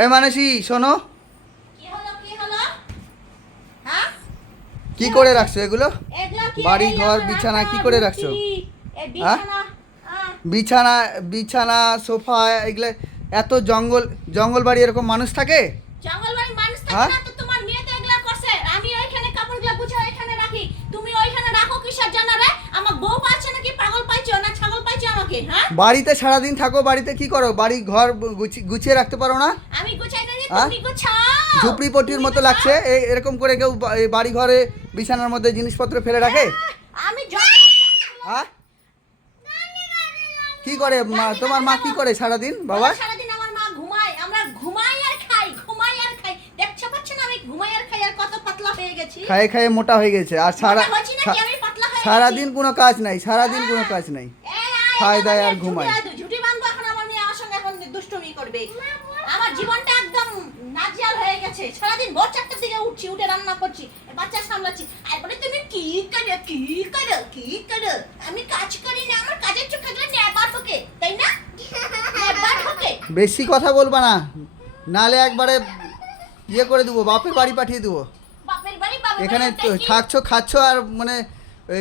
এই মানসী শোনো, কি হলো কি হলো? হ্যাঁ, কি করে রাখছো এগুলো? এগুলো কি? বাড়ি এই ঘর আমার বিছানা আটা, কি করে রুটি, রাখছো? এই হ্যাঁ? বিছানা। বিছানা বিছানা সোফা এগুলো, এত জঙ্গল জঙ্গল বাড়ি এরকম মানুষ থাকে? জঙ্গলবাড়ির মানুষ থাকে হ্যাঁ? না তো তোমার মেয়ে তো এগুলা করছে। আমি ওইখানে কাপড়গুলো গুছিয়ে ওইখানে রাখি, তুমি ওইখানে রাখো কিসের জন্য রে? আমার বউ পাচ্ছে নাকি পাগল পাইছো না ছাগল পাইছো আমাকে? হ্যাঁ, বাড়িতে সারাদিন থাকো, বাড়িতে কি করো? বাড়ি ঘর গুছিয়ে রাখতে পারো না? আমি গুছাই না, হ্যাঁ? তুমি গুছাও। ঝুপড়িপট্টির তুমি মতো গুছাও। লাগছে। এরকম করে কেউ এই বাড়ি ঘরে বিছানার মধ্যে জিনিসপত্র ফেলে রাখে? আমি হ্যাঁ, কি করে তোমার মা কি করে সারাদিন বাবা? সারাদিন আমার মা ঘুমায়, আমরা ঘুমাই আর খাই, ঘুমাই আর খাই। দেখছো পাচ্ছ না আমি ঘুমাই আর খাই, আর কত পাতলা হয়ে গেছি। খায়ে খায়ে মোটা হয়ে গেছে। আর মোটা হচ্ছি নাকি? আমি পাতলা হয়ে সারাদিন গেছি। কোনো কাজ নাই, সারাদিন কোনো কাজ নাই, খায় দায় আর ঘুমায়। ঝুটি বাঁধবো এখন, আমার মেয়ে আমার সঙ্গে এখন দুষ্টুমি করবে। আমার জীবনটা একদম নাজিয়াল হয়ে গেছে। সারাদিন ভোর 4টার দিকে উঠছি, উঠে রান্না করছি, বাচ্চা সামলাচ্ছি, আর বলে তুমি কি করো কি করো কি করো? আমি কাজ করি না, আমার কাজের চোখ থাকলে নেবার ঢোকে, তাই না? নেবার ঢোকে। বেশি কথা বলবা না, নালে একবারে ইয়ে করে দেবো, বাপের বাড়ি পাঠিয়ে দেবো। বাপের বাড়ি বাপের এখানে বাড়ি ওটাই কি? থাকছো খাচ্ছো আর মানে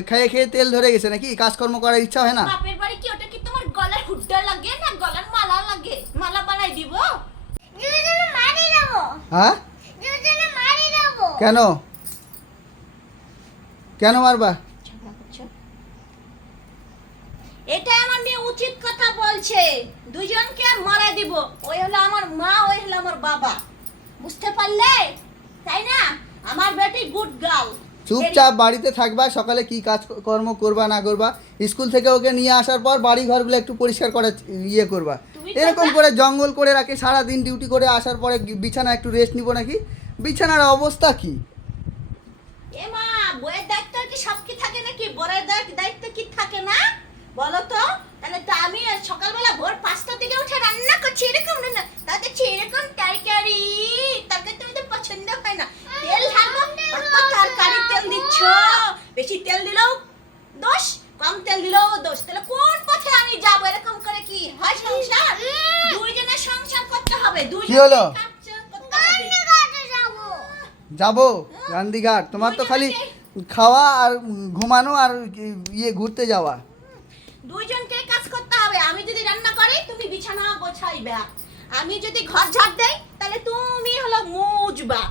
খেয়ে খেয়ে তেল ধরে গেছে নাকি? কাজকর্ম করার ইচ্ছা হয় না? বাপের বাড়ি কি ওটা কি তোমার গলার হুড্ডা লাগে না গলার মালা লাগে? মালা বানাই দিব। দুজনে মারি দেব। হ্যাঁ, দুজনে মারি দেব। কেন কেন মারবা? এটা আমার মেয়ে উচিত কথা বলছে, দুজনকে মারা দিব। ওই হলো আমার মা, ওই হলো আমার বাবা, বুঝতে পারলে? তাই না? আমার বেটি গুড গার্ল। চুপচাপ বাড়িতে থাকবা, সকালে কি কাজ কর্ম করবা না করবা, স্কুল থেকে ওকে নিয়ে আসার পর বাড়ি ঘরগুলো একটু পরিষ্কার করে ইয়ে করবা। তুমি এরকম করবা? করে জঙ্গল করে রাখে, সারা দিন ডিউটি করে আসার পরে বিছানা একটু রেস্ট নিব নাকি? বিছানার অবস্থা কি? এ মা, বইয়ের দায়িত্ব কি সব কি থাকে নাকি? বরের দায়িত্ব কি থাকে না? বলো তো। তাহলে তো আমি সকালবেলা ভোর 5টার দিকে উঠে রান্না করছি, এরকম রান্না, তাতে এরকম তরকারি তরকারি তুমি তো পছন্দ হয় না। তেল ঢালবো, কত তরকারি তেল দিচ্ছ। বেশি তেল দিলেও দোষ, কম তেল দিলেও দোষ। তাহলে কোন পথে আমি যাব? এরকম করে কি হয় সংসার? দুইজনের সংসার করতে হবে, কি হলো? করতে হবে। যাবো গান্ধীঘাট? তোমার তো খালি খাওয়া আর ঘুমানো আর ইয়ে ঘুরতে যাওয়া। দুইজনকে কাজ করতে হবে। আমি যদি রান্না করি তুমি বিছানা গোছাইবা, আমি যদি ঘর ঝাড় দেই তাহলে তুমি হলো মুজবা।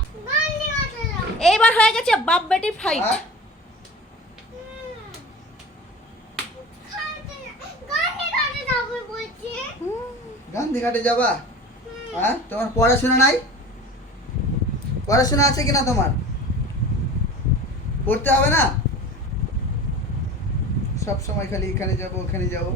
এইবার হয়ে গেছে বাপ বেটি ফাইট। হ্যাঁ? গান্ধীঘাটে যাবা? হ্যাঁ, তোমার পড়াশোনা নাই? পড়াশোনা আছে কিনা তোমার? পড়তে হবে না? সব সময় খালি এখানে যাবো ওখানে যাবো।